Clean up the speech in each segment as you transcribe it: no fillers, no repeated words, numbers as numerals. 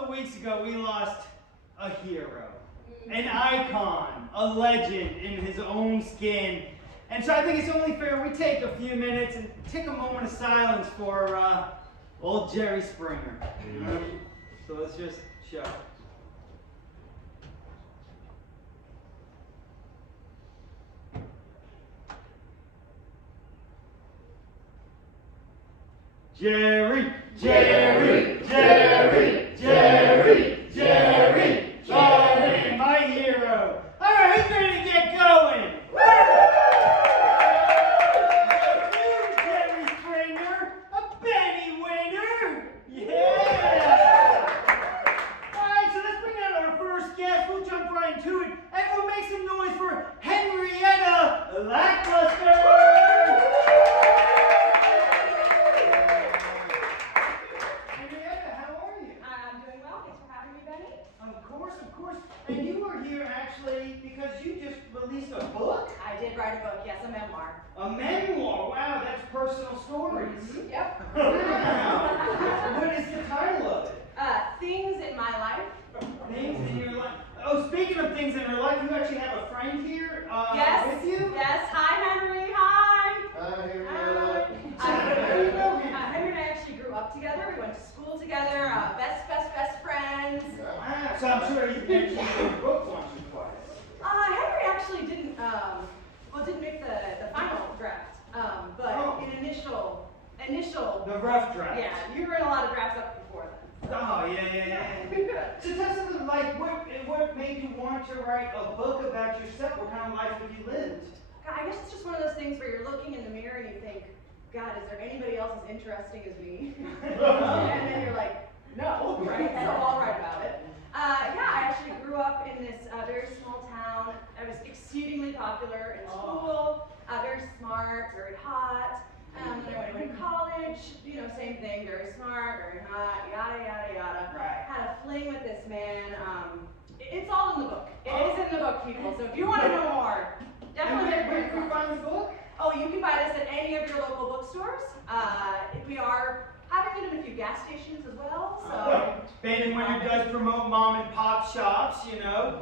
couple of weeks ago, we lost a hero, an icon, a legend in his own skin. And so I think it's only fair we take a few minutes and take a moment of silence for old Jerry Springer. So let's just show. Jerry, Jerry, Jerry, Jerry, Jerry, Jerry, my hero. All right, who's ready to get going? Jerry Springer, a Benny winner. Yeah. All right, so let's bring out our first guest. We'll jump right into it. Everyone make some noise for Henrietta Lackluster. And you are here actually because you just released a book? I did write a book, yes, a memoir. A memoir? Wow, that's personal stories. Mm-hmm. Yep. Wow. What is the title of it? Things in My Life. Things in Your Life. Oh, speaking of things in her life, you actually have a friend here yes, with you? Yes. Hi, Henry. Hi. Hi, Henrietta. How do you know him? Henry and I actually grew up together. We went to school together. Best friends. Wow. So I'm sure he's mentioned your book once or twice. Henry actually didn't make the final draft. But in initial. The rough draft. Yeah, you were in a lot of drafts up before then. Oh, yeah. So tell us something like, what made you want to write a book about yourself? What kind of life have you lived? God, I guess it's just one of those things where you're looking in the mirror and you think, God, is there anybody else as interesting as me? And then you're like, no, right? So I'll write about it. I actually grew up in this very small town. I was exceedingly popular in school, very smart, very hot. Then I went to college, same thing, very smart, very hot, yada, yada, yada. Right. Had a fling with this man. It's all in the book. It is in the book, people. So if you want to know more, definitely. And where can we find the book? Oh, you can buy this at any of your local bookstores. We are having it in a few gas stations as well. So Ben and Winter does promote mom and pop shops,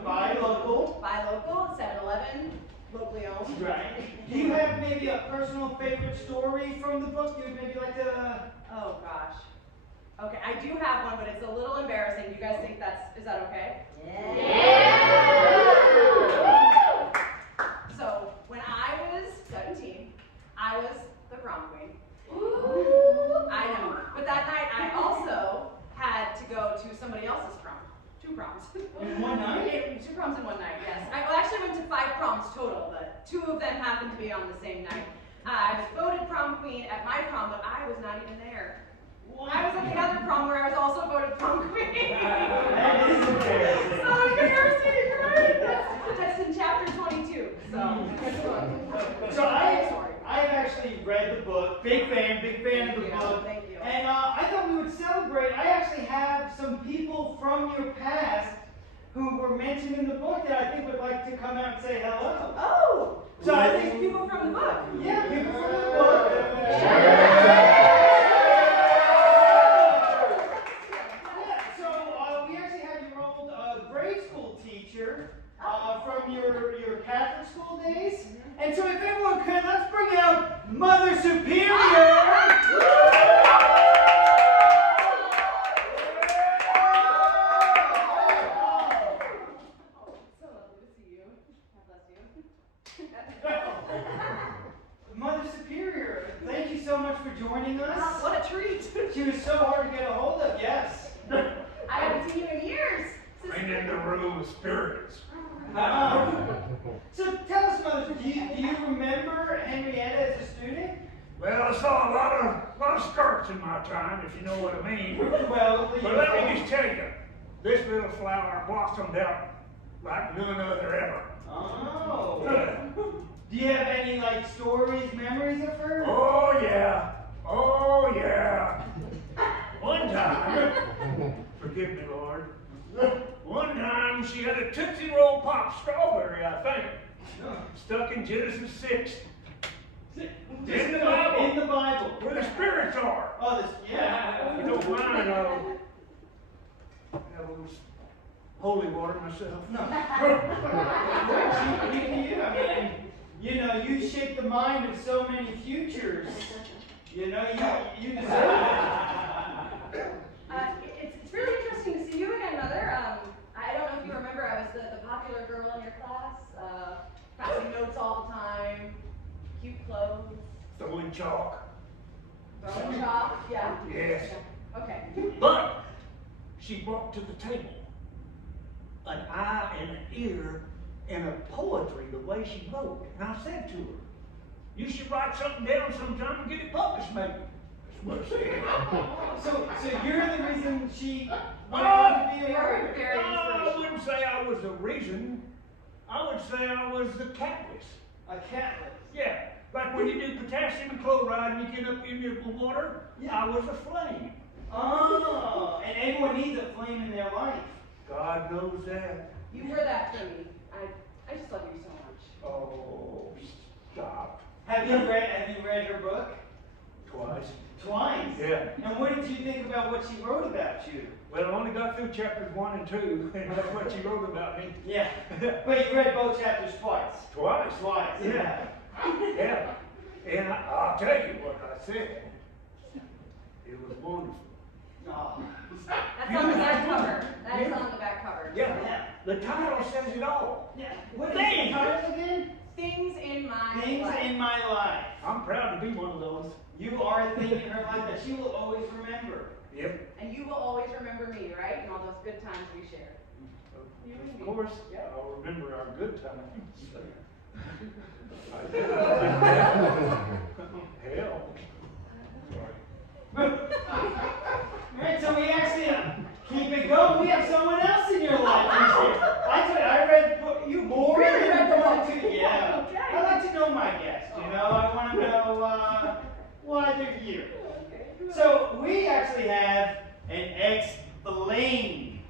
buy local. Buy local, 7-Eleven, locally owned. Right. Do you have maybe a personal favorite story from the book you would maybe like to? Oh gosh. Okay, I do have one, but it's a little embarrassing. Do you guys think is that okay? Yeah. So when I was 17, I was the prom queen. Ooh. I know. But that night I also had to go to somebody else's prom. 2 proms. In one night? 2 proms in one night, yes. I actually went to 5 proms total, but 2 of them happened to be on the same night. I was voted prom queen at my prom, but I was not even there. What? I was at the other prom where I was also voted prom queen. That is embarrassing. So embarrassing, right? That's in chapter 22. So I've actually read the book. Big fan of the book. Thank you. And I thought we would celebrate. I actually have some people from your past who were mentioned in the book that I think would like to come out and say hello. Oh! So I think people from the book. Yeah, people from the book. So we actually have your old grade school teacher from your Catholic school days. And so if everyone could, let's bring out Mother Superior. Mother Superior, thank you so much for joining us. What a treat. She was so hard to get a hold of, yes. I haven't seen you in years. Bring in the room of spirits. So tell us, Mother, do you remember Henrietta as a student? Well, I saw a lot of skirts in my time, if you know what I mean. Well, But let me just tell you, this little flower blossomed out like none other ever. Oh. Do you have any stories, memories of her? Oh yeah. One time, forgive me, Lord. One time she had a Tootsie Roll Pop strawberry, I think, stuck in Genesis 6. In the Bible. In the Bible. Where the spirits are. Oh, yeah. You don't mind, those holy water myself. No. I mean, you know, you shape the mind of so many futures. You know, you deserve it. It's really interesting to see you again, Mother. I don't know if you remember, I was the popular girl in your class, passing notes all the time, cute clothes. Throwing chalk. Throwing chalk, yeah. Yes. Okay. But she brought to the table an eye and an ear and a poetry the way she wrote. And I said to her, you should write something down sometime and get it published, maybe. That's what I said. So you're the reason she Oh, wanted to be a very, writer? very I inspirational. wouldn't say I was the reason. I would say I was the catalyst. A catalyst. Yeah, like when you do potassium chloride and you get up in your water, Yeah. I was a flame. Oh, and everyone needs a flame in their life. God knows that. You were that for me. I just love you so much. Oh, stop. Have you read her book? Twice. Twice. Yeah. And what did you think about what she wrote about you? Well, I only got through chapters 1 and 2, and that's what she wrote about me. Yeah. But you read both chapters twice. Twice. Twice. Yeah. Yeah. And I'll tell you what I said. It was wonderful. Oh. That's on the back cover. That is on the back cover. Yeah. The title says it all. Yeah. What is the title again? Things in my Things life. in my life. I'm proud to be one of those. You are a thing in her life that she will always remember. Yep. And you will always remember me, right? And all those good times we shared. You and Of me. course, Yep. I'll remember our good times. Hell. Alright, so we actually keep it going. We have someone else in your life who's here. I read you more Really than read the one, book? two. Yeah. Okay. I like to know my guests, you know. I want to know why they're here. So we actually have an ex-flame.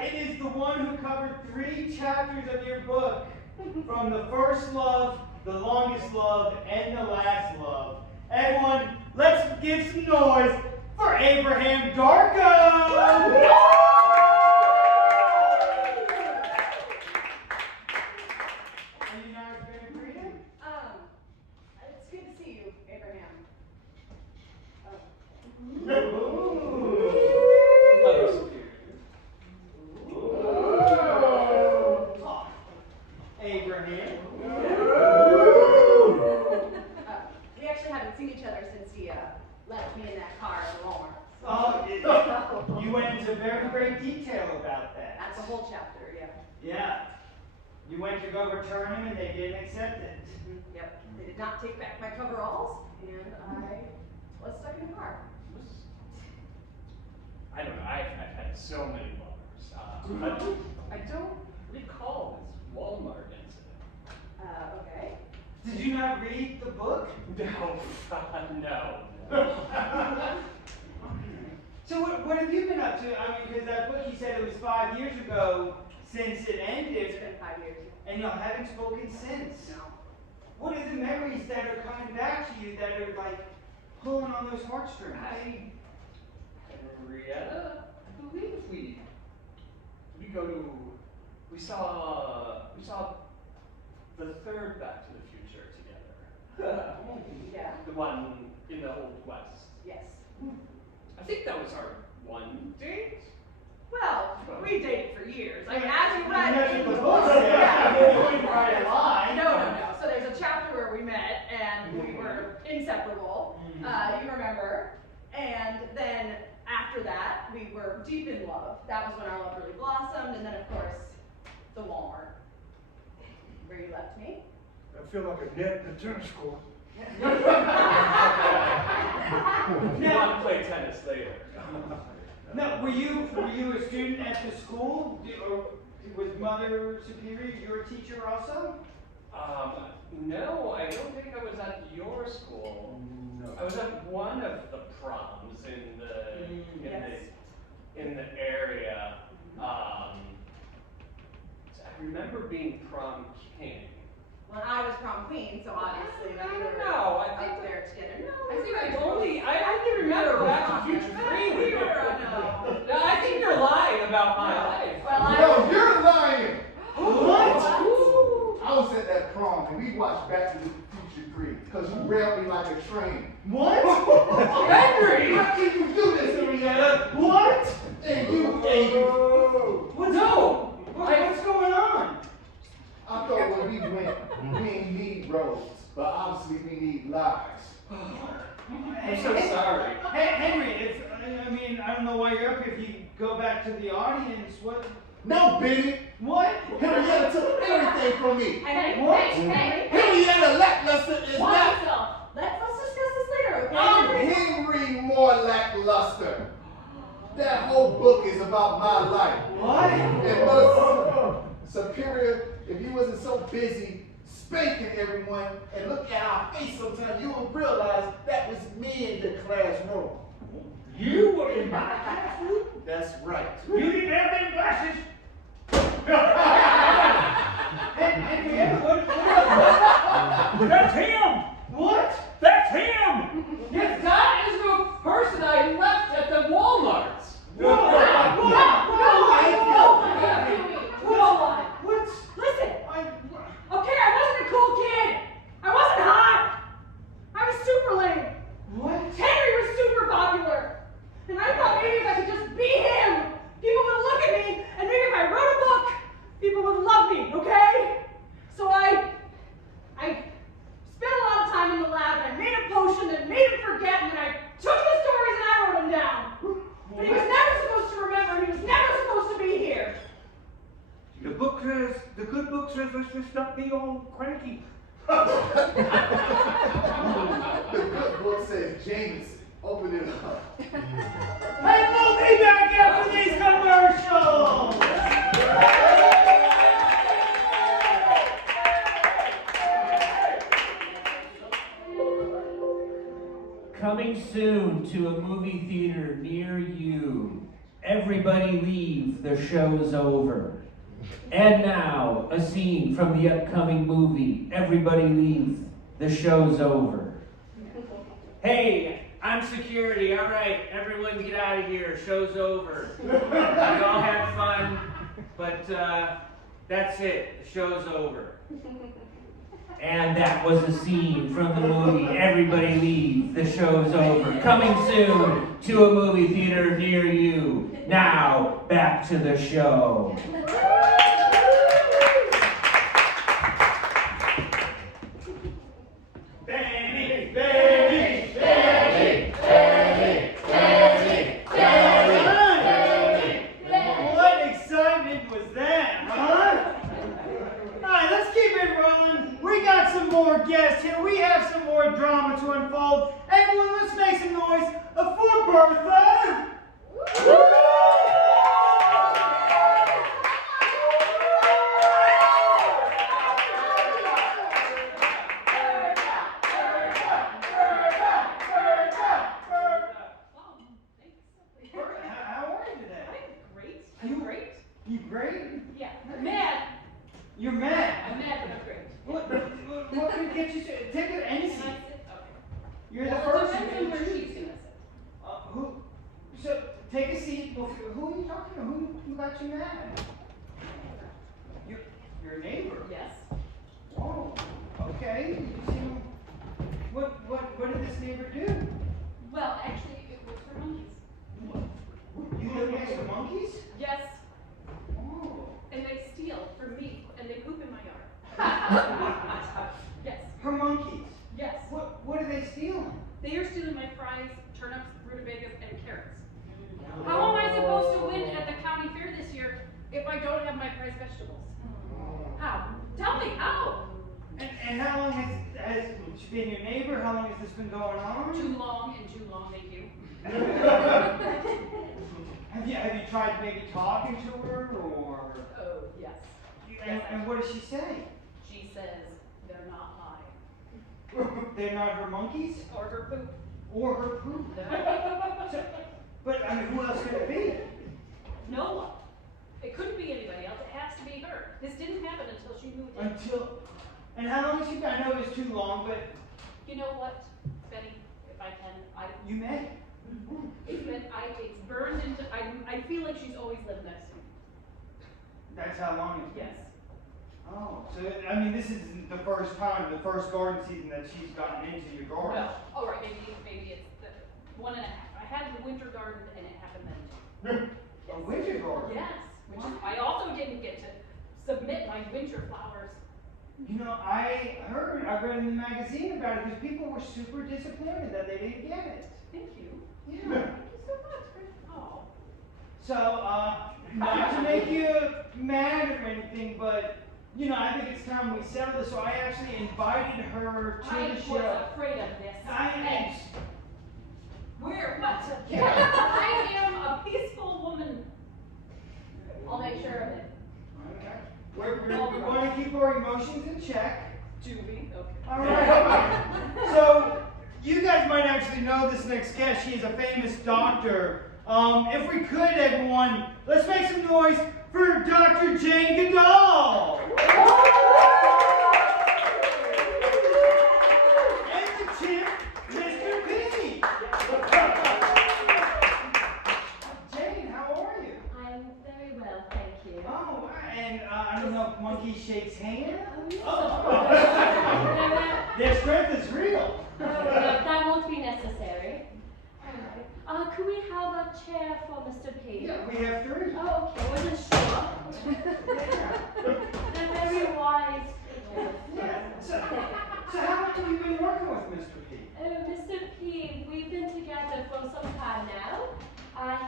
It is the one who covered 3 chapters of your book, from the first love, the longest love, and the last love. Everyone, let's give some noise for Abraham Darko! Are you not going to greet him? It's good to see you, Abraham. Abraham. We actually haven't seen each other since he left me in that car at Walmart. You went into very great detail about that. That's a whole chapter, yeah. Yeah. You went to go return him and they didn't accept it. Yep. They did not take back my coveralls, and I was stuck in the car. I don't know. I've had so many lovers. But I don't recall this Walmart incident. Okay. Did you not read the book? No. So what have you been up to? I mean, because that book, you said it was 5 years ago since it ended, It's been 5 years. and you haven't spoken since. No. What are the memories that are coming back to you that are like pulling on those heartstrings? Henrietta, I believe we saw the third Back to the Future together. Yeah. The one in the Old West. Yes. I think that was our one date. Well, we dated for years. I mean, as you read, That's what the book said. Yeah. You wouldn't write a lie. No. So there's a chapter where we met and we were inseparable. You remember? And then after that, we were deep in love. That was when our love really blossomed. And then, of course, the Walmart, where you left me. I feel like a net in a tennis court. We want to play tennis later. Now, were you a student at the school? Or was Mother Superior your teacher also? No, I don't think I was at your school. No. I was at one of the proms in the area. I remember being prom king. Well, I was prom queen, so obviously I we don't were know. I think up there together. No, I think we I were only I can remember railed me like a train. What? Henry! How can you do this, Henrietta? What? And you, David. What's going on? I thought when we went, we didn't need roads, but obviously we need lives. I'm so sorry. Hey, Henry, I don't know why you're up here. If you go back to the audience, what? No, Benny. What? Henrietta took everything from me. Hey, What? hey. Henrietta lackluster is Watch not yourself. Let's discuss this later, okay? I'm Henry more lackluster. That whole book is about my life. What? It was superior if you wasn't so busy spanking everyone and look at our face sometimes, you would realize that was me in the classroom. You were in my classroom? That's right. You didn't have them glasses? Henrietta, what? That's him! What? That's him! Yes, that is the person I left at the Walmart. No one. What's? Listen. Okay, I wasn't a cool kid. I wasn't hot. I was super lame. What? Henry was super popular. And I thought maybe if I could just be him, people would look at me, and maybe if I wrote a book, people would love me, okay? So I spent a lot of time in the lab, and I made a potion that made him forget, and then I took the stories and I wrote them down. But he was never supposed to remember, and he was never supposed to be here. The good book says let's just not be all cranky. The good book says Jameson. Open it up. Hey, we'll be back after these commercials! Coming soon to a movie theater near you. Everybody leave, the show's over. And now, a scene from the upcoming movie. Everybody leave, the show's over. Hey, I'm security. All right, everyone get out of here. Show's over. We all had fun, but that's it. The show's over. And that was a scene from the movie Everybody Leave, the show's over. Coming soon to a movie theater near you. Now, back to the show. What excitement was that, huh? Alright, let's keep it rolling. We got some more guests here. We have some more drama to unfold. Everyone, let's make some noise for Bertha. How are you today? Great. You Great. You great? Yeah. Mad. You're mad. I'm mad, but I'm great. What could get you to take it any seat? Okay. You're the Well, first. it depends on where she's gonna sit. Who? So take a seat. Who are you talking to? Who got you mad? Your neighbor. Yes. Whoa. Okay. You seem. What did this neighbor do? Well, actually, it was for monkeys. You live next to monkeys? Yes. Oh. And they steal from me, and they poop in my yard. Yes. Her monkeys. Yes. What are they stealing? They are stealing my fries, turnips, rutabagas, and carrots. How am I supposed to win at the county fair this year if I don't have my prize vegetables? How? Tell me, how? And how long has she been your neighbor? How long has this been going on? Too long, thank you. Have you tried maybe talking to her or? Oh, yes. And what does she say? She says they're not mine. They're not her monkeys? Or her poop. Or her poop? So, but I mean, who else could it be? No one. It couldn't be anybody else. It has to be her. This didn't happen until she moved in. And how long has she been? I know it was too long, but You know what, Betty, if I can, you may. it's burned into, I feel like she's always lived next to me. That's how long it's been. Yes. Oh, so I mean, this isn't the first time, the first garden season that she's gotten into your garden. No. Oh, right. Maybe it's the 1.5. I had the winter garden and it happened then. A winter garden? Yes. Which is, I also didn't get to submit my winter flowers. You know, I read in the magazine about it because people were super disappointed that they didn't get it. Thank you. Yeah. Thank you so much. Oh. So, not to make you mad or anything, but, you know, I think it's time we settle this. So I actually invited her to I the was show. afraid of this. I Where? What? Yeah. I am a peaceful woman. I'll make sure of it. We want to keep our emotions in check. Do we? Okay. All right. So, you guys might actually know this next guest. She is a famous doctor. If we could, everyone, let's make some noise for Dr. Jane Goodall. And the chimp, Mr. P. Jane, how are you? I'm very well, thank you. Oh, and I don't know if Monkey shakes hands. Oh, Their strength is real. no, that won't be necessary. Could we have a chair for Mr. P? Yeah, we have 3. Oh, okay, wasn't sure. They're very wise creatures. Yeah. So how long have you been working with Mr. P? Mr. P, we've been together for some time now.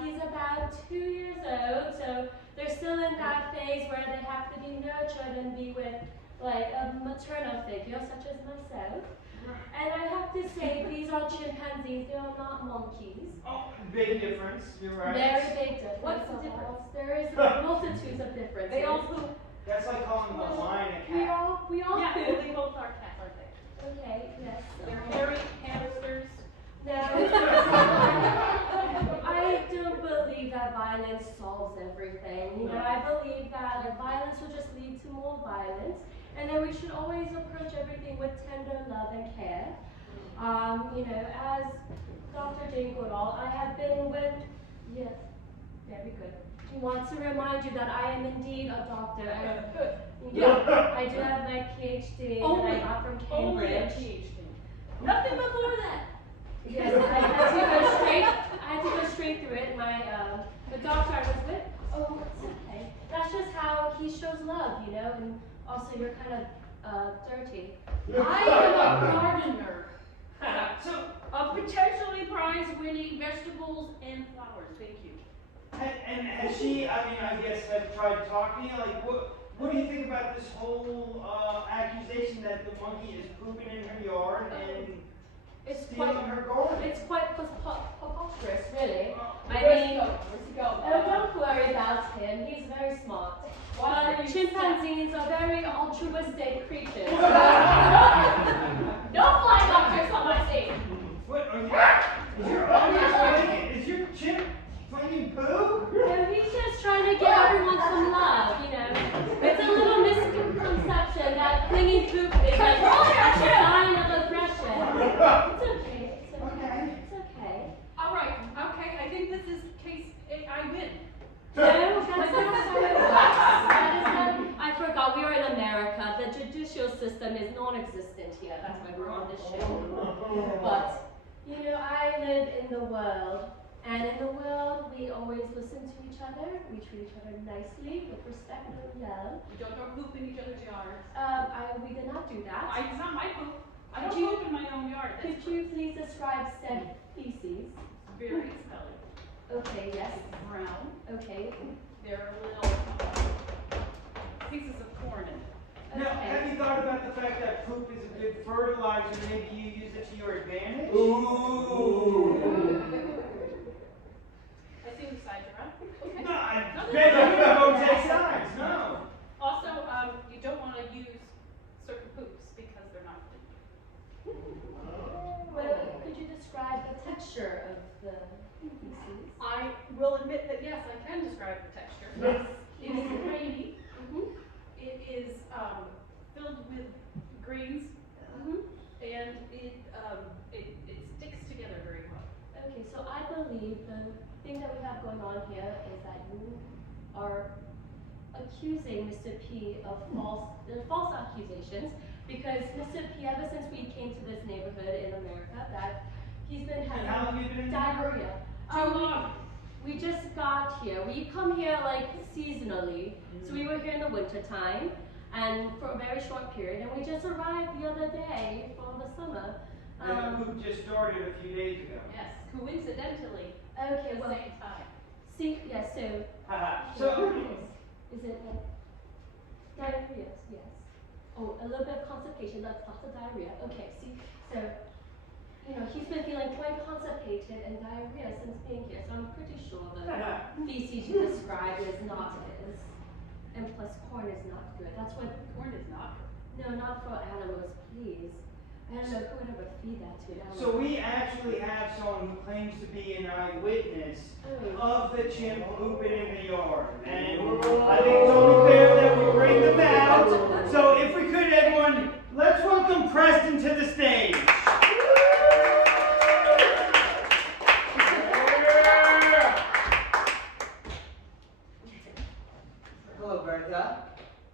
He's about 2 years old, so they're still in that phase where they have to be nurtured and be with like a maternal figure such as myself. And I have to say, these are chimpanzees, they are not monkeys. Oh, big difference. You're right. Very big difference. What's the of difference? course. There is multitudes of differences. They all poop. That's like calling a lion a We cat. all Yeah, poop. they both are cats, aren't they? Okay, yes. They're hairy hamsters. Now, I don't believe that violence solves everything. You know, I believe that like, violence will just lead to more violence, and that we should always approach everything with tender love and care. You know, as Dr. Jane Goodall, I have been with, yes, very good. I want to remind you that I am indeed a doctor. Yeah, I do have my PhD that I got from Only a Cambridge. PhD. Nothing before that. Yes, I had to go straight. I had to go straight through it. The doctor I was with. Oh, it's okay. That's just how he shows love, you know. And also, you're kind of dirty. I am a gardener. So, Of potentially prize-winning vegetables and flowers. Thank you. and has she? I mean, I guess have tried talking to you. Like, what do you think about this whole accusation that the monkey is pooping in her yard and It's stealing quite. her garden? It's quite preposterous, really. I Where's he mean. going? Where's he going? Oh, don't worry about him. He's very smart. But chimpanzees are very altruistic creatures. No flying objects on my stage. What are you? Is your chimp flinging poo? So he's just trying to get everyone some love, you know. It's a little misconception that clinging poop is like a sign of aggression. It's okay. It's okay. It's okay. All right. Okay. I think this is case. I win. No, that's not how it works. That is not, I forgot, we are in America. The judicial system is non-existent here. That's why we're on this show. But, you know, I live in the world. And in the world, we always listen to each other. We treat each other nicely, with respect and love. We don't throw poop in each other's yards. We did not do that. It's not my poop. I don't Could you- poop in my own yard. That's Could you please describe said feces? very smelly. Okay, yes. Brown. Okay. There are little pieces of corn in it. Now, have Okay. you thought about the fact that poop is a good fertilizer? Maybe you use it to your advantage? Ooh. I see the side you're on. Okay. No, I don't take sides. No. Also, you don't want to use certain poops because they're not food. Well, could you describe the texture of the feces? I will admit that yes, I can describe the texture. It is grainy. Mm-hmm. It is filled with grains, Mm-hmm. and it sticks together very well. Okay, so I believe the thing that we have going on here is that you are accusing Mr. P of false accusations, because Mr. P, ever since we came to this neighborhood in America, that he's been And how long having have you been in diarrhea. Too long. We just got here. We come here like seasonally, so we were here in the winter time, and for a very short period, and we just arrived the other day from the summer. And the poop just started a few days ago. Yes, coincidentally. Okay, At the well, same time. see, yeah, so. So, Is it diarrhea? Yes. Oh, a little bit of constipation, that's lots of diarrhea. Okay, see, so, you know, he's been feeling quite constipated and diarrhea since being here, so I'm pretty sure the feces you described is not his. And plus, corn is not good. That's what. Corn is not. No, not for animals, please. I don't know who would ever feed that to an animal. so we actually have someone who claims to be an eyewitness of the chimp pooping in the yard. And I think it's only fair that we bring them out. So if we could, everyone, let's welcome Preston to the stage. Hello, Bertha.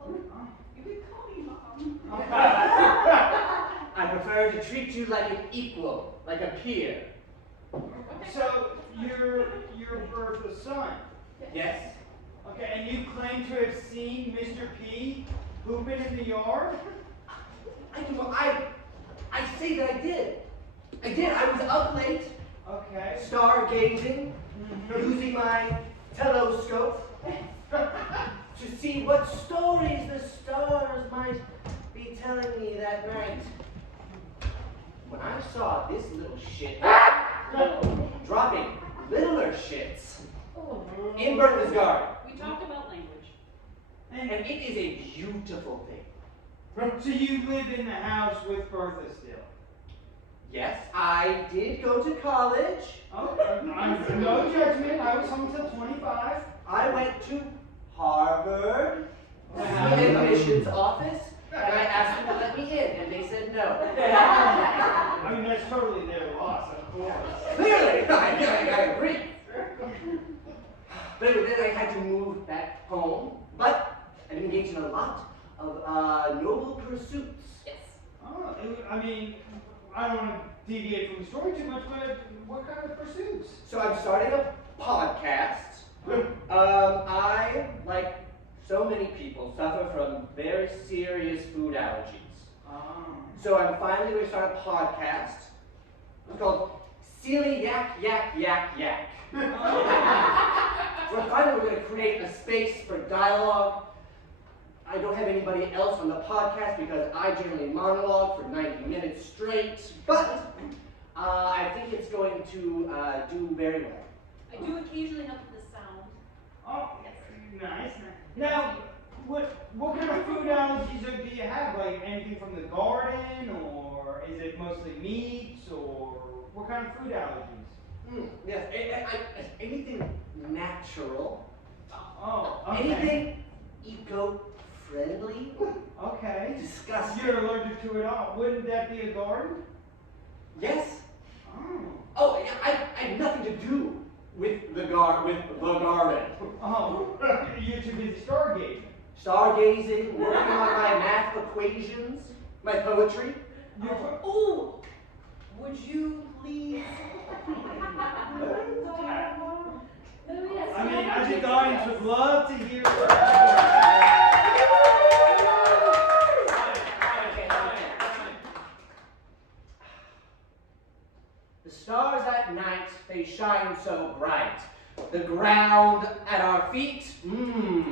You could call me Mom. I prefer to treat you like an equal, like a peer. So you're Bertha's son. Yes? Okay, and you claim to have seen Mr. P pooping in the yard? I say that I did. I did. I was up late, Okay. stargazing, using my telescope to see what stories the stars might be telling me that night. When I saw this little shit dropping littler shits in Bertha's garden, We talked about language. and it is a beautiful thing. So you live in the house with Bertha still? Yes, I did go to college. Oh, no judgment. I was home till 25. I went to Harvard, the admissions office, and I asked them to let me in, and they said no. I mean, that's totally their loss, of course. Clearly, I agree. But then I had to move back home, but I've engaged in a lot of noble pursuits. Yes. Oh, I mean, I don't want to deviate from the story too much, but what kind of pursuits? So I'm starting a podcast. I, like so many people, suffer from very serious food allergies. So I'm finally going to start a podcast. It's called Silly Yak Yak Yak Yak. We're finally going to create a space for dialogue. I don't have anybody else on the podcast because I generally monologue for 90 minutes straight, but I think it's going to do very well. I do occasionally help with the sound. Oh, nice. Now, what kind of food allergies do you have? Like anything from the garden, or is it mostly meats, or what kind of food allergies? Yes, anything natural. Oh, okay. Anything eco-friendly. Okay. Disgusting. You're allergic to it all. Wouldn't that be a garden? Yes. Oh. Oh, yeah, I have nothing to do with the garden. Oh, you're too busy stargazing. Stargazing, working on my math equations, my poetry. Oh, would you please? Oh, yes. I mean, I think the audience would love to hear. The stars at night, they shine so bright. The ground at our feet,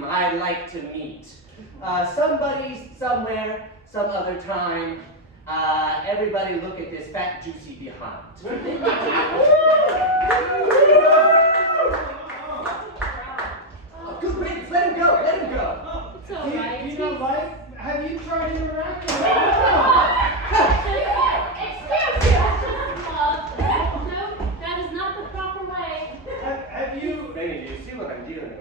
I like to meet. Somebody, somewhere, some other time. Everybody look at this fat, juicy behind. Oh, good riddance, let him go, let him go. It's all right. You know, life, have you tried interacting with Excuse you! No, that is not the proper way. Have you? Baby, do you see what I'm dealing with?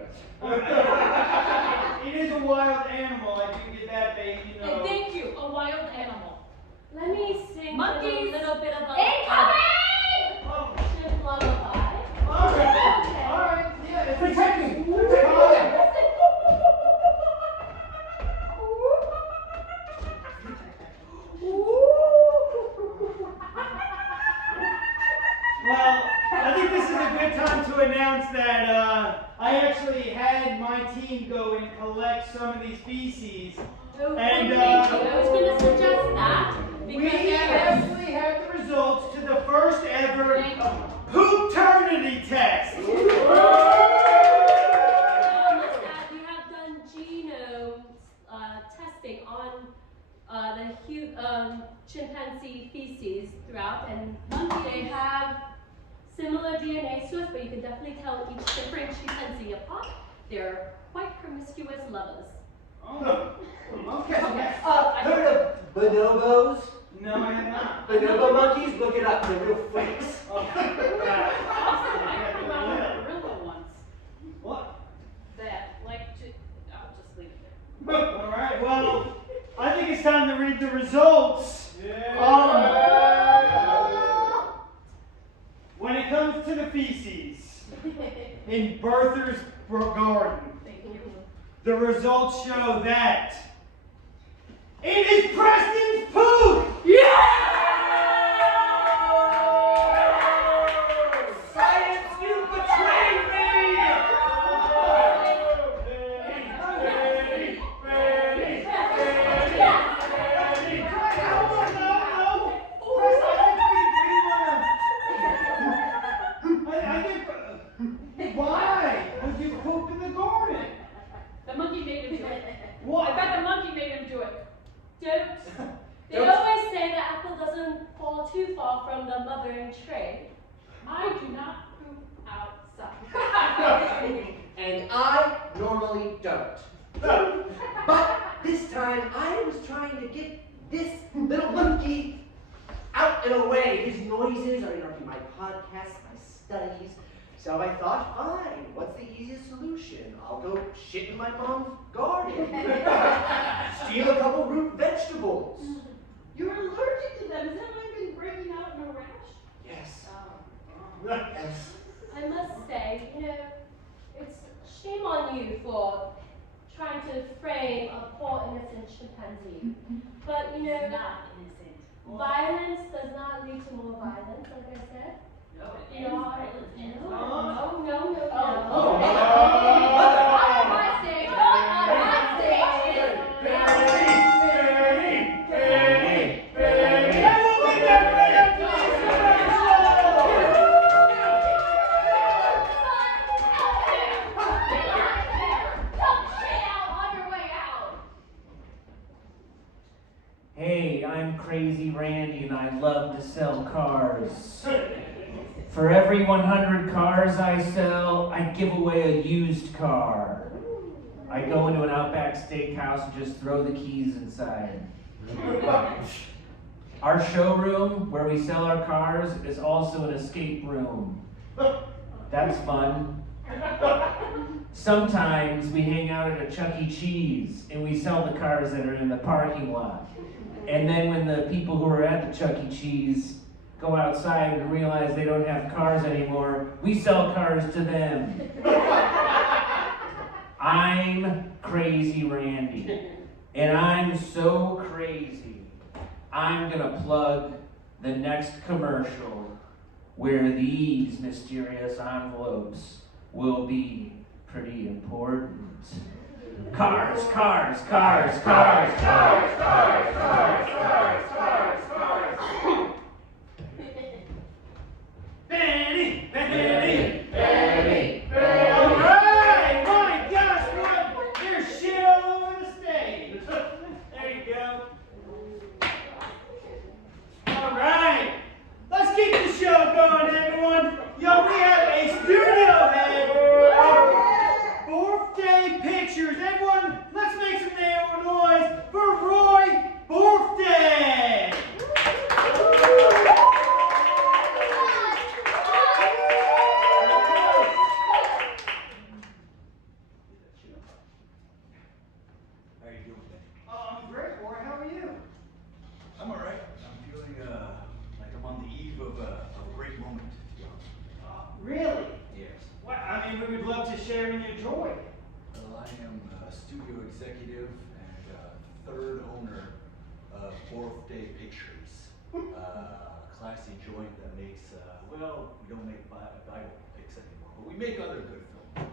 It is a wild animal. I do get that, baby. You know. And thank you, a wild animal. Let me sing Monkeys. a little bit of a Oh, chimp lullaby. all right. All right. Yeah. If Protect me! Protect me. think this is a good time to announce that I actually had my team go and collect some of these feces. Oh, And, thank you. I was going to suggest that. We Because actually have the results to the first ever poop-ternity test. I must add, we have done genome testing on the chimpanzee feces throughout, and they have similar DNA to us, but you can definitely tell each different chimpanzee apart. They're quite promiscuous lovers. Oh, okay. Heard of bonobos? No, I have not. Bonobo monkeys? Look it up, they're real freaks. I heard about a gorilla once What? that liked to. I'll just leave it there. All right, well, I think it's time to read the results. When it comes to the feces in Bertha's garden, Thank you. the results show that it is Preston's poop! Science, you betrayed me! Why would you poop in the garden? The monkey made him do it. What? I bet the monkey made him do it. They always say the apple doesn't fall too far from the mothering tree. I do not poop outside. And I normally don't. But this time I was trying to get this little monkey out and away. His noises are interrupting my podcasts, my studies. So I thought, fine, what's the easiest solution? I'll go shit in my mom's garden. Steal a couple root vegetables. You're allergic to them. Has that why you've been breaking out in a rash? Yes. Yes. I must say, it's shame on you for trying to frame a poor innocent chimpanzee. But Not innocent. violence does not lead to more violence, like I said. No, it You know, ends. no. On Oh. my stage, on my stage. And we'll be back right after this Hey, I'm Crazy Randy and I love to sell cars. For every 100 cars I sell, I give away a used car. I go into an Outback Steakhouse and just throw the keys inside. Our showroom, where we sell our cars, is also an escape room. That's fun. Sometimes we hang out at a Chuck E. Cheese and we sell the cars that are in the parking lot. And then when the people who are at the Chuck E. Cheese go outside and realize they don't have cars anymore, we sell cars to them. I'm Crazy Randy. And I'm so crazy, I'm gonna plug the next commercial where these mysterious envelopes will be pretty important. Cars, cars, cars, cars, cars, cars, cars, cars, cars, cars, cars. Benny, Benny, Benny, Benny. All right, my gosh, what? There's shit all over the stage. There you go. All right, let's keep the show going, everyone. Yo, we have a studio head of birthday pictures. Everyone, let's make some noise for Roy Birthday. How you doing, Benny? I'm great, Roy. How are you? I'm all right. I'm feeling like I'm on the eve of a great moment. Really? Yes. Well, I mean, we would love to share in your joy. Well, I am a studio executive and third owner of Birthday Pictures, classy joint that makes, well, we don't make Bible picks anymore, but we make other good films.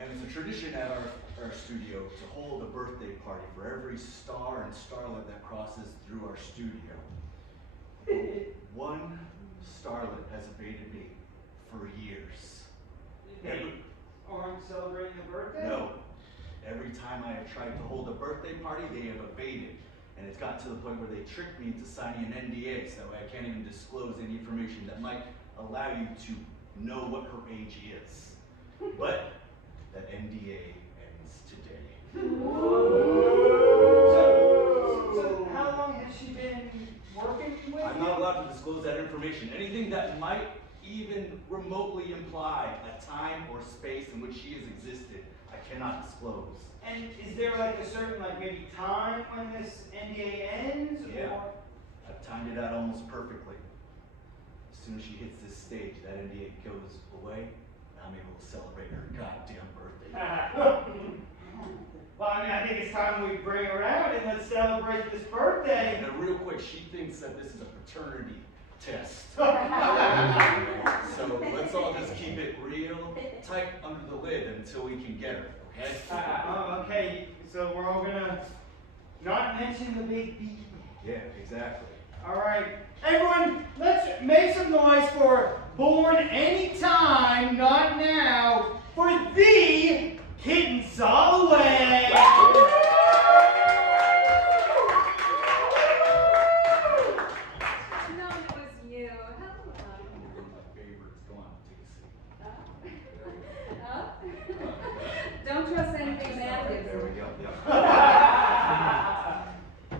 And it's a tradition at our studio to hold a birthday party for every star and starlet that crosses through our studio. One starlet has evaded me for years. They aren't celebrating a birthday? No. Every time I have tried to hold a birthday party, they have evaded. And it's gotten to the point where they tricked me into signing an NDA, so I can't even disclose any information that might allow you to know what her age is. But that NDA ends today. So how long has she been working with I'm not allowed to disclose that information. Anything that might even remotely imply a time or space in which she has existed, I cannot disclose. And is there like a certain, like maybe time when this NDA ends? Yeah. Or? I've timed it out almost perfectly. As soon as she hits this stage, that NDA goes away, and I'm able to celebrate her goddamn birthday. Well, I mean, I think it's time we bring her out and let's celebrate this birthday. And real quick, she thinks that this is a paternity test. So let's all just keep it real tight under the lid until we can get her, okay? Okay, so we're all gonna not mention the big B. Yeah, exactly. All right, everyone, let's make some noise for Born Anytime, Not Now, for the Kitten Soloway. No, it was you. Hello. My favorites. Go on, take a seat. Don't trust anything man gives. There we go. Yep.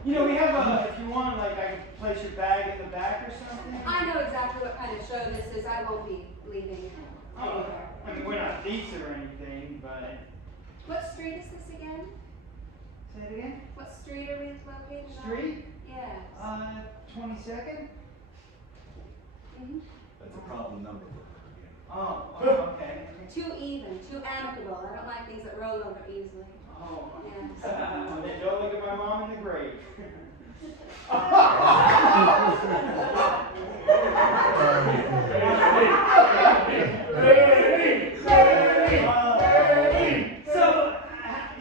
You know, we have a, if you want, like, I can place your bag in the back or something. I know exactly what kind of show this is. I won't be leaving. Oh, I mean, we're not thieves or anything, but. What street is this again? Say it again? What street are we located on? Street? Yes. 22nd? Mhm. That's a problem number for her. Yeah. Oh, okay. Too even, too amicable. I don't like things that roll over easily. Oh, Yes. then don't look at my mom in the grave. So,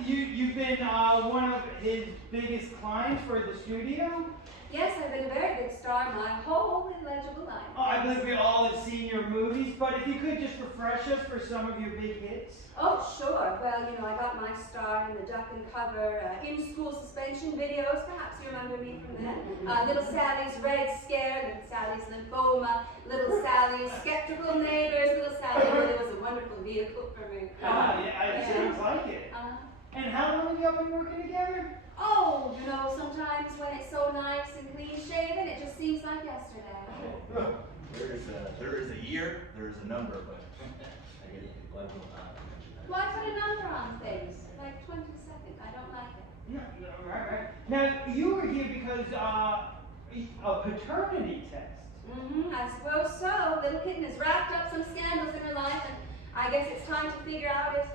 you've been one of his biggest clients for the studio? Yes, I've been a very big star my whole illegible life. Oh, I believe we all have seen your movies, but if you could just refresh us for some of your big hits. Oh, sure. Well, you know, I got my start in the Duck and Cover in-school suspension videos. Perhaps you remember me from then. Little Sally's Red Scare, Little Sally's Lymphoma, Little Sally's Skeptical Neighbors. Little Sally really was a wonderful vehicle for me. Yeah, it sounds like it. And how long have y'all been working together? Oh, you know, sometimes when it's so nice and clean-shaven, it just seems like yesterday. There is a year, there is a number, but I get it. Glad you mentioned that. Why put a number on things? Like 22nd. I don't like it. No, right. Now, you were here because a paternity test. I suppose so. Little kitten has racked up some scandals in her life, and I guess it's time to figure out if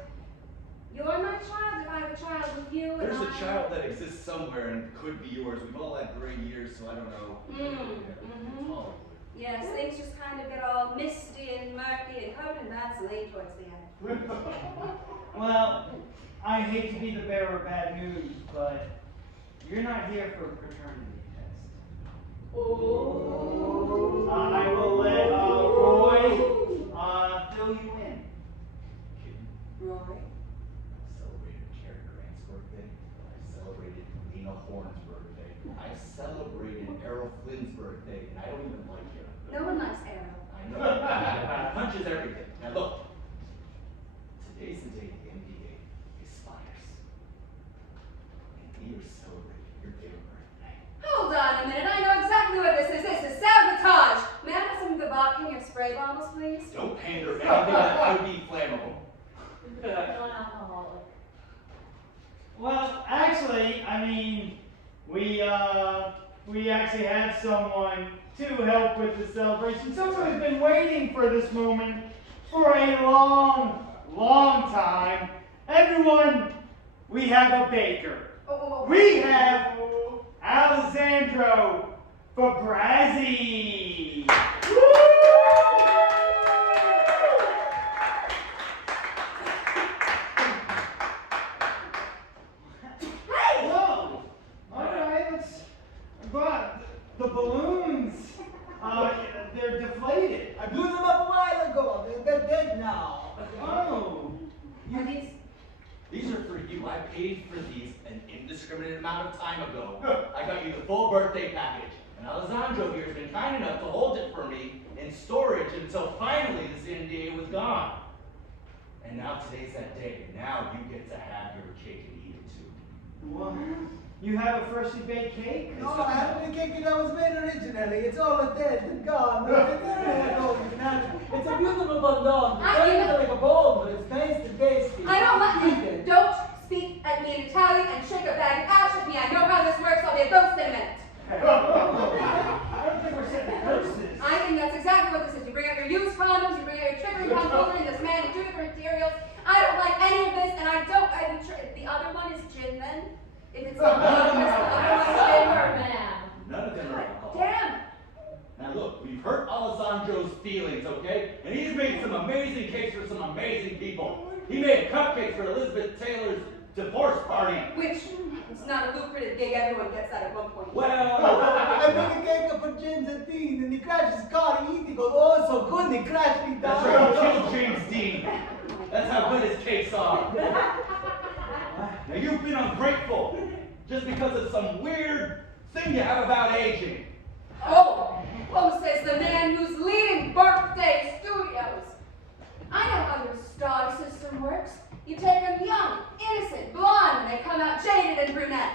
you're my child, if I have a child with you. There's a child that exists somewhere and could be yours. We've all had gray years, so I don't know. Hollywood. Yes, things just kind of get all misty and murky and covered in Vaseline towards the end. Well, I hate to be the bearer of bad news, but you're not here for a paternity test. I will let Roy fill you in. Roy? I celebrated Cary Grant's birthday. I celebrated Lena Horne's birthday. I celebrated Errol Flynn's birthday, and I don't even like him. No one likes Arrow. I know. Punches everything. Now look, today's the day the NBA expires. And we are celebrating your damn birthday. Hold on a minute, I know exactly what this is. This is sabotage. May I have some of the vodka in your spray bottles, please? Don't pander anything that could be flammable. Non-alcoholic. Well, actually, I mean, we actually have someone to help with the celebration. Someone who's been waiting for this moment for a long, long time. Everyone, we have a baker. We have Alessandro for Brazzy. Hey! Whoa! Alright, let's go out. The balloons, they're deflated. I blew them up a while ago. They're dead now. Oh. Are these? These are for you. I paid for these an indiscriminate amount of time ago. I got you the full birthday package. And Alessandro here has been kind enough to hold it for me in storage until finally this NDA was gone. And now today's that day. Now you get to have your cake and eat it too. What? You have a freshly baked cake? No, I haven't been cake that was made originally. It's all dead and gone. It's a beautiful fondant. It's I- not like a bowl, but it's nice and tasty. I don't Eat want. it. Don't speak at me in Italian and shake a bag of ash at me. I know how this works. I'll be a ghost in a minute. I don't think we're setting curses. I think that's exactly what this is. You bring out your used condoms, you bring out your trickery condoms, and this man in 2 different materials. I don't like any of this, and I don't. The other one is gin, then. If it's not the other one's gin or None of them are alcohol. damn. Now look, we've hurt Alessandro's feelings, okay? And he's made some amazing cakes for some amazing people. He made cupcakes for Elizabeth Taylor's divorce party. Which it's not a lucrative gig. Everyone gets that at one point. Well, I made a cake for James and Dean, and he crashed his car. He goes, oh, so good, and he crashed me that's down. right, he killed James Dean. That's how good his cakes are. Now you've been ungrateful just because of some weird thing you have about aging. Oh, says the man who's leading birthday studios. I know how your star system works. You take them young, innocent, blonde, and they come out jaded and brunette.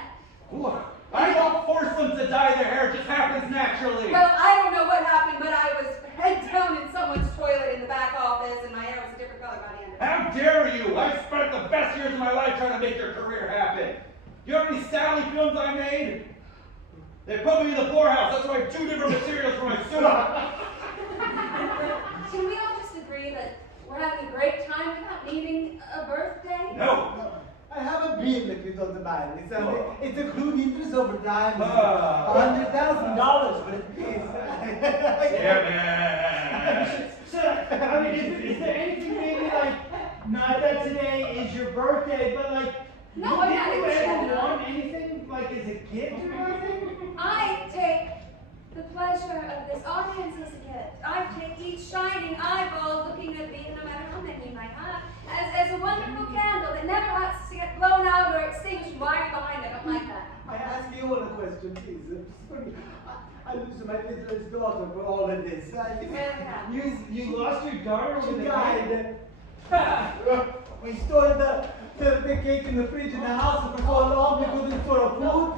Look, I don't force them to dye their hair, it just happens naturally. Well, I don't know what happened, but I was head down in someone's toilet in the back office, and my hair was a different color by the end of it. How dare you! I spent the best years of my life trying to make your career happen. You know how many Sally films I made? They put me in the poorhouse, that's why I have 2 different materials for my suit. Can we all just agree that we're having a great time without needing a birthday? No. I have a bill if you don't mind. It's accrued interest over time. $100,000, but it pays. Yeah, man. So, I mean, is there anything maybe like, not that today is your birthday, but like, No, I'm not did you ever excited. want anything like as a gift or anything? I take the pleasure of this audience as a gift. I take each shining eyeball looking at me, no matter how many you might have, as a wonderful candle that never lets to get blown out or extinguished. Why are you behind? I don't like that. I ask you one question, please. I lose my littlest daughter for all of this. You lost your daughter She with a died. We stored the cake in the fridge in the house for so long we couldn't store food.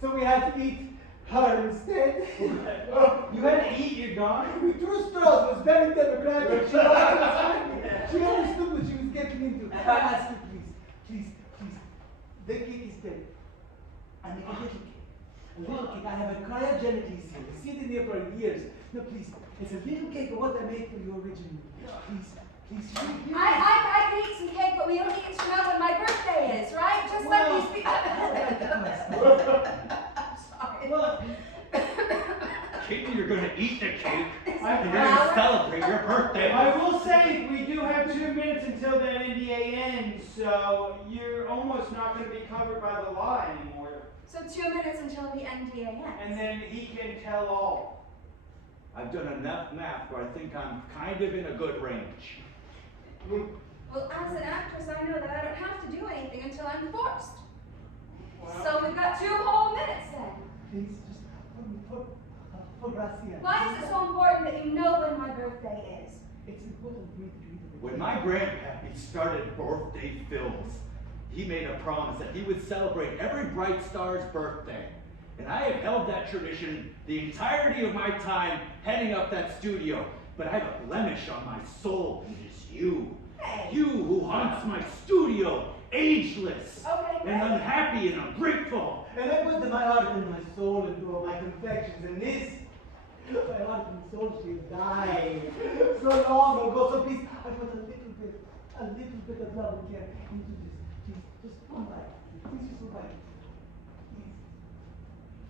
So we had to eat her instead. You had to eat your daughter? We threw straws. It was very democratic. She understood what she was getting into. I asked her, please. The cake is dead. I make a little cake. A little cake. I have a cryogenic seal. It's sitting there for years. No, please. It's a little cake of what I made for you originally. Please. I can eat some cake, but we don't eat it out when my birthday is, right? Just like these people. I'm sorry. Look, Katie, you're gonna eat the cake, like and you're gonna flour. celebrate your birthday. I will say we do have 2 minutes until that NDA ends, so you're almost not going to be covered by the law anymore. So 2 minutes until the NDA ends. And then he can tell all. I've done enough math where I think I'm kind of in a good range. Well, as an actress, I know that I don't have to do anything until I'm forced. So we've got 2 whole minutes then. Please, just for Gracia. Why is it so important that you know when my birthday is? It's important for me to read it. When my grandpappy started birthday films, he made a promise that he would celebrate every bright star's birthday. And I have held that tradition the entirety of my time heading up that studio. But I have a blemish on my soul, and it is you. Hey. You who haunts my studio, ageless, Okay, and great. unhappy and ungrateful. And I put my heart and my soul into all my confections, and this, my heart and soul, she died so long ago. So please, I put a little bit of love and care into this. Please, just one bite. Please, just one bite. Please.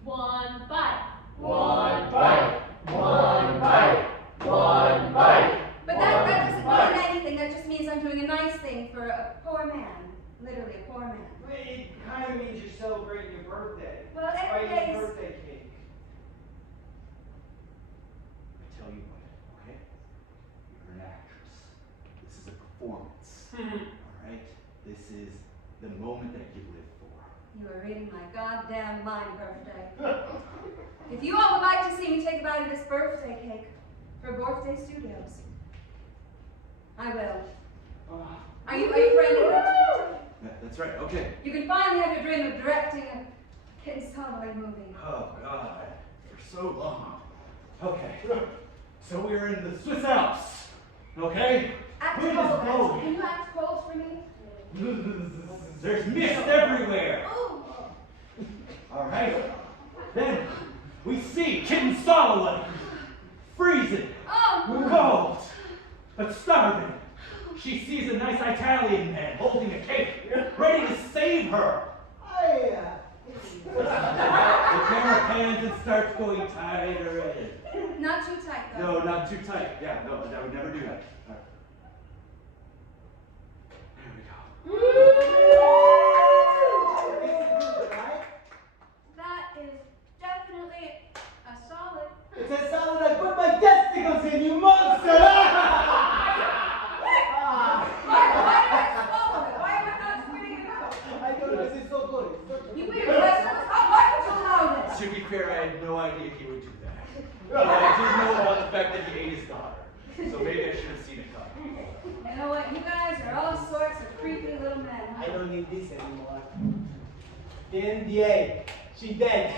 1 bite. One bite, one bite, one bite. But that doesn't mean anything. That just means I'm doing a nice thing for a poor man. Literally a poor man. It kind of means you're celebrating your birthday. Well, every By day eating is- birthday cake. I tell you what, okay? You're an actress. This is a performance. Alright? This is the moment that you live for. You are reading my goddamn mind, birthday. If you all would like to see me take a bite of this birthday cake for Birthday Studios, I will. Are you friendly with it? That's right, okay. You can finally have your dream of directing a Kid Soloway movie. Oh, God. For so long. Okay. So we're in the Swiss Alps. Okay? Act Wind cold. is blowing. Can you act cold for me? There's mist everywhere. Oh. All right. Then we see Kitten Soloway. Freezing. Oh. Cold. But starving. She sees a nice Italian man holding a cake, ready to save her. The camera pans and starts going tighter in. Not too tight, though. No, not too tight. Yeah, no, I would never do that. All right. There we go. That is definitely a solid. It's a solid I put my testicles in, you monster! Why did I swallow it? Why am I not spitting it out? I don't know, this is so good. It's so good. You weird testicles. Why would you allow this? To be fair, I had no idea he would do that. But I did know about the fact that he ate his daughter. So maybe I should have seen it coming. You know what? You guys are all sorts of creepy little men. I don't need this anymore. The NDA. She dead.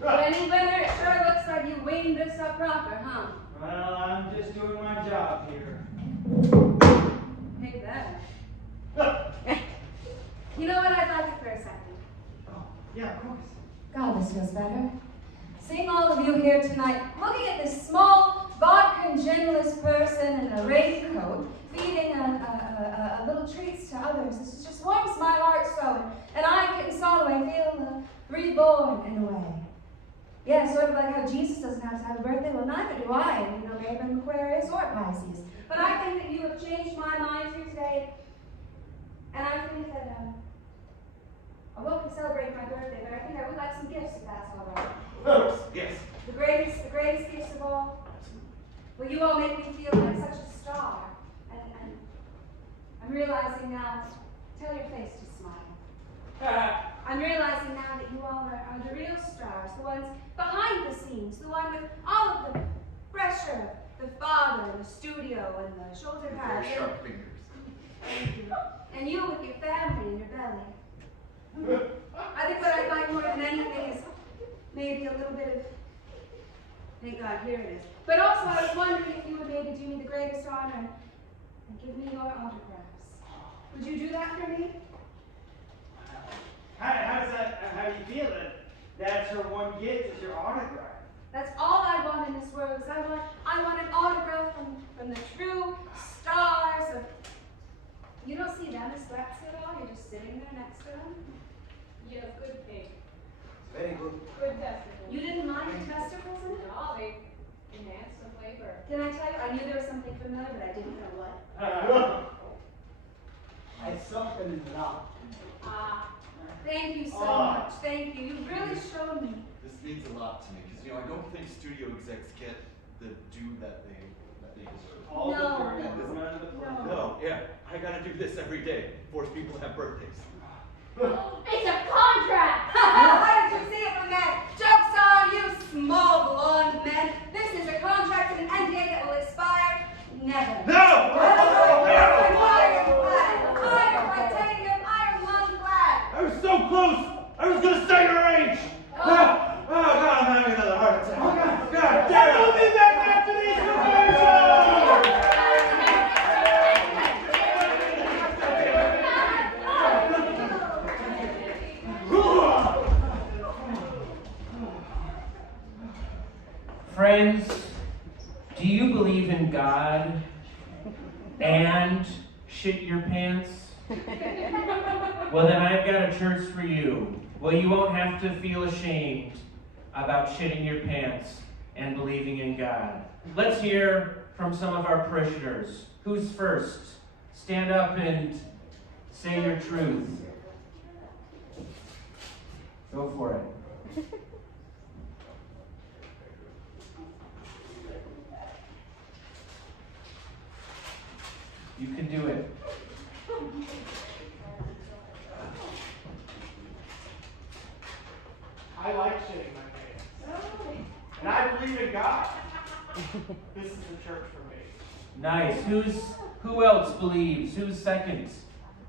Well, Benny Benner, it sure looks like you weaned this up proper, huh? Well, I'm just doing my job here. Hey, Ben. You know what? I'd like it for a second. Oh, yeah, of course. God, this feels better. Seeing all of you here tonight, looking at this small, vodka and ginless person in a raincoat, feeding a little treats to others, this just warms my heart so, and I, Kitten Soloway, feel reborn in a way. Yeah, sort of like how Jesus doesn't have to have a birthday, well, neither do I, and you know, maybe I'm Aquarius or Pisces. But I think that you have changed my mind here today, and I think that, I won't be celebrating my birthday, but I think I would like some gifts if that's all right. Yes. The greatest gifts of all. Well, you all make me feel like such a star. And I'm realizing now, tell your face to smile. I'm realizing now that you all are the real stars, the ones behind the scenes, the one with all of the pressure, the father, the studio, and the shoulder pads. Very sharp fingers. Thank you. And you with your family and your belly. I think what I'd like more than anything is maybe a little bit of, thank God, here it is. But also I was wondering if you would maybe do me the greatest honor and give me your autographs. Would you do that for me? How do you feel that that's her one gift is your autograph? That's all I want in this world is I want an autograph from the true stars of, you don't see them as threats at all, you're just sitting there next to them. You have good cake. Very good. Good testicles. You didn't mind the testicles in it? No, they enhance the flavor. Can I tell you, I knew there was something familiar, but I didn't know what. I softened it up. Thank you so much. Thank you. You've really shown me. This means a lot to me because I don't think studio execs get the due that they deserve. All No, the dirty, no, none of the fun. No, yeah, I gotta do this every day. Force people to have birthdays. It's a contract! Why did you see it from that? Joke's on you, small blonde men. This is a contract and an NDA that will expire never. No! I was so close! I was gonna say your age! Oh God, I'm having another heart attack. Oh God damn! We'll be back after these commercials! Friends, do you believe in God and shit your pants? Well, then I've got a church for you. Well, you won't have to feel ashamed about shitting your pants and believing in God. Let's hear from some of our parishioners. Who's first? Stand up and say your truth. Go for it. You can do it. I like shitting my pants. And I believe in God. This is the church for me. Nice. Who else believes? Who's second?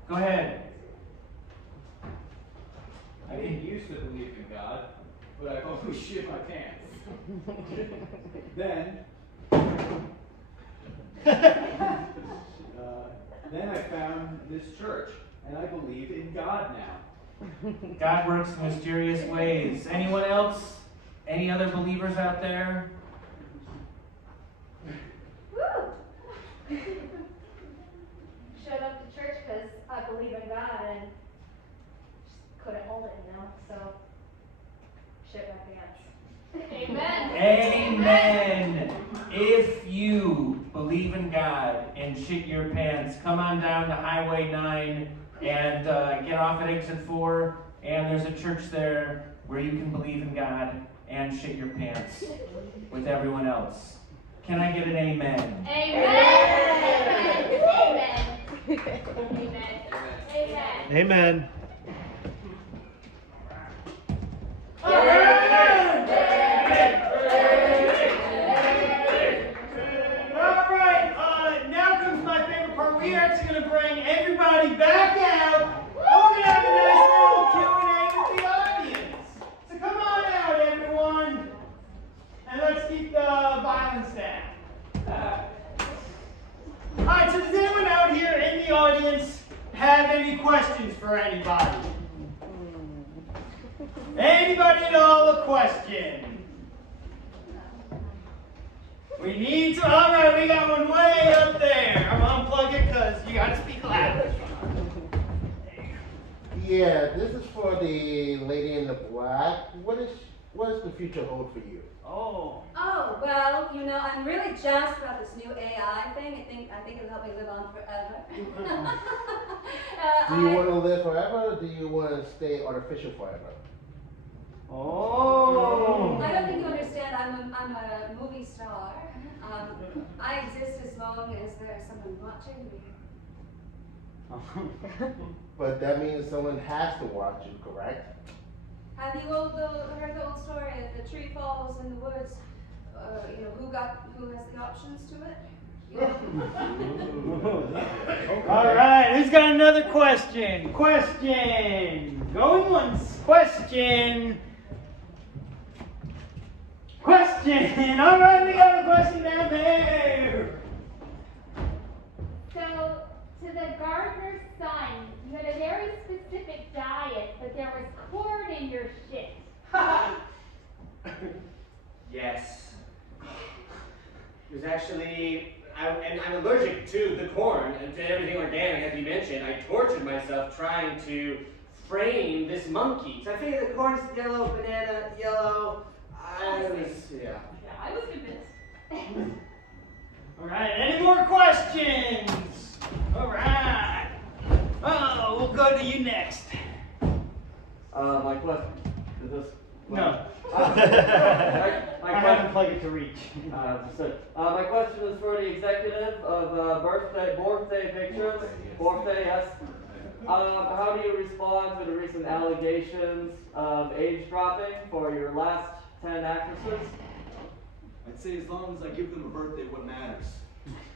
Go ahead. I didn't used to believe in God, but I've always shit my pants. Then I found this church, and I believe in God now. God works in mysterious ways. Anyone else? Any other believers out there? Woo! Showed up to church because I believe in God and just couldn't hold it, so shit my pants. Amen. Amen. If you believe in God and shit your pants, come on down to Highway 9 and get off at Exit 4, and there's a church there where you can believe in God and shit your pants with everyone else. Can I get an amen? Amen. Amen. Amen. Amen. Alright, now comes my favorite part. We're actually going to bring everybody back out. We're going to have a nice little Q&A with the audience. So come on out, everyone. And let's keep the violence down. Alright, so does anyone out here in the audience have any questions for anybody? Anybody at all a question? We need to, alright, we got one way up there. I'm gonna unplug it because you gotta speak louder. Yeah, this is for the lady in the black. What does the future hold for you? Oh. Oh, well, you know, I'm really jazzed about this new AI thing. I think it'll help me live on forever. Do you want to live forever, or do you want to stay artificial forever? Oh. I don't think you understand. I'm a movie star. I exist as long as there's someone watching me. But that means someone has to watch you, correct? Have you heard the old story of the tree falls in the woods? You know, who has the options to it? You know? Alright, who's got another question? Question. Going once. Question. Question. Alright, we got a question down there. So, to the gardener's son, you had a very specific diet, but there was corn in your shit. Yes. It was actually, I'm allergic to the corn and to everything organic, as you mentioned. I tortured myself trying to frame this monkey. So I figured the corn's yellow, banana, yellow. I was convinced. Alright, any more questions? Alright. Oh, we'll go to you next. My question is this. No. I haven't plugged it to reach. My question is for the executive of birthday pictures. Birthday, yes. How do you respond to the recent allegations of age dropping for your last 10 actresses? I'd say as long as I give them a birthday, what matters?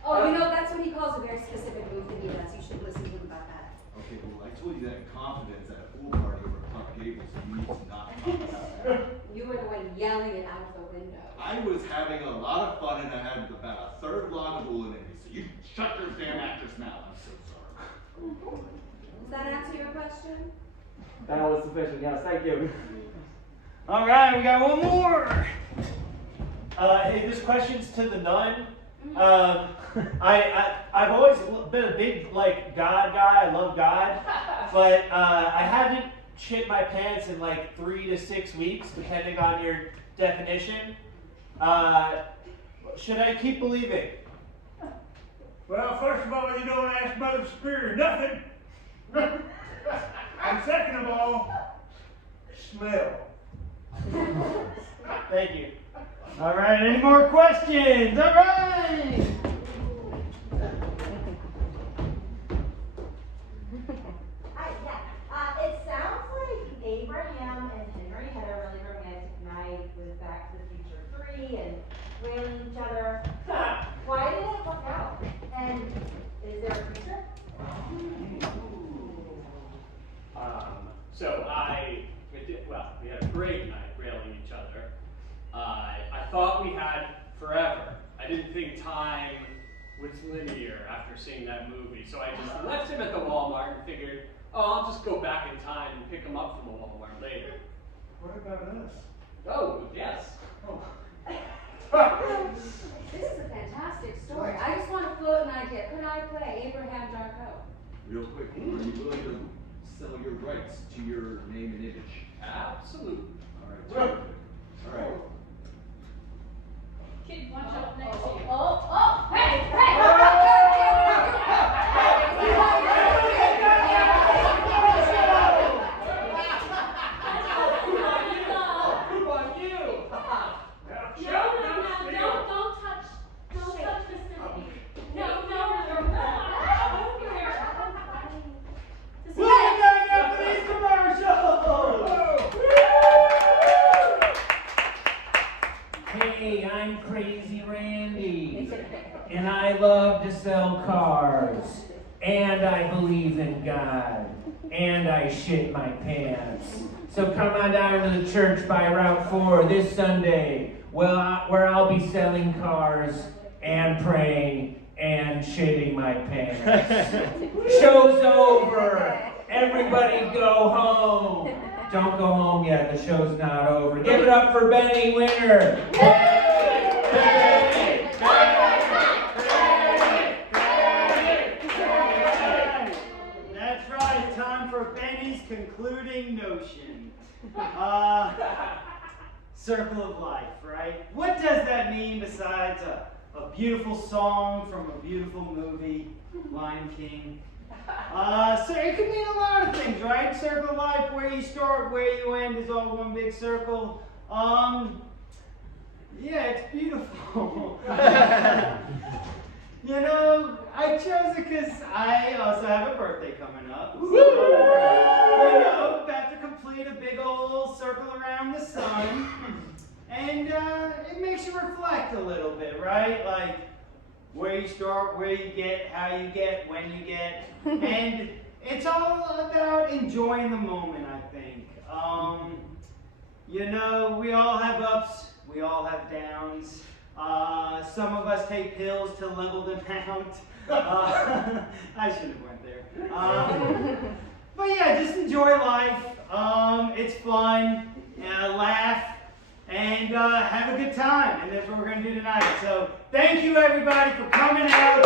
Oh, you know, that's what he calls a very specific move that he does. You should listen to him about that. Okay, well, I told you that in confidence at a pool party over at Park Gables, so you need to not talk about that. You were the one yelling it out the window. I was having a lot of fun and I had about a third log of woolen in me, so you shut your damn actress mouth. I'm so sorry. Does that answer your question? That was sufficient, yes, thank you. Alright, we got one more. Hey, this question's to the nun. I've always been a big like God guy. I love God, but I haven't shit my pants in like 3 to 6 weeks, depending on your definition. Should I keep believing? Well, first of all, you don't ask Mother Superior nothing. And second of all, smell. Thank you. All right, any more questions? All right. It sounds like Abraham and Henry had a really romantic night with Back to the Future 3 and railing each other. Why didn't it work out? And is there a future? We had a great night railing each other. I thought we had forever. I didn't think time was linear after seeing that movie, so I just left him at the Walmart and figured, oh, I'll just go back in time and pick him up from the Walmart later. What about us? Oh, yes. Oh. This is a fantastic story. I just want to float an idea. Could I play Abraham Darko? Real quick, are you willing to sell your rights to your name and image? Absolutely. All right, terrific. All right. Kid, watch out next to you. Hey! Hey, I'm Crazy Randy, and I love to sell cars, and I believe in God, and I shit my pants. So come on down to the church by Route 4 this Sunday, where I'll be selling cars and praying and shitting my pants. Show's over. Everybody go home. Don't go home yet. The show's not over. Give it up for Benny Winter. That's right. It's time for Benny's concluding notion. Circle of life, right? What does that mean besides a beautiful song from a beautiful movie, Lion King? So it could mean a lot of things, right? Circle of life, where you start, where you end is all one big circle. Yeah, it's beautiful. You know, I chose it because I also have a birthday coming up. So, you know, about to complete a big old circle around the sun. And it makes you reflect a little bit, right? Like, where you start, where you get, how you get, when you get. And it's all about enjoying the moment, I think. You know, we all have ups, we all have downs. Some of us take pills to level them out. I shouldn't have went there. But yeah, just enjoy life. It's fun, laugh, and have a good time. And that's what we're going to do tonight. So thank you, everybody, for coming out.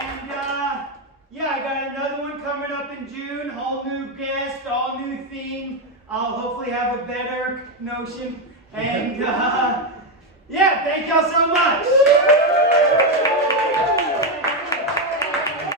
And yeah, I got another one coming up in June. Whole new guest, all new theme. I'll hopefully have a better notion. And yeah, thank y'all so much.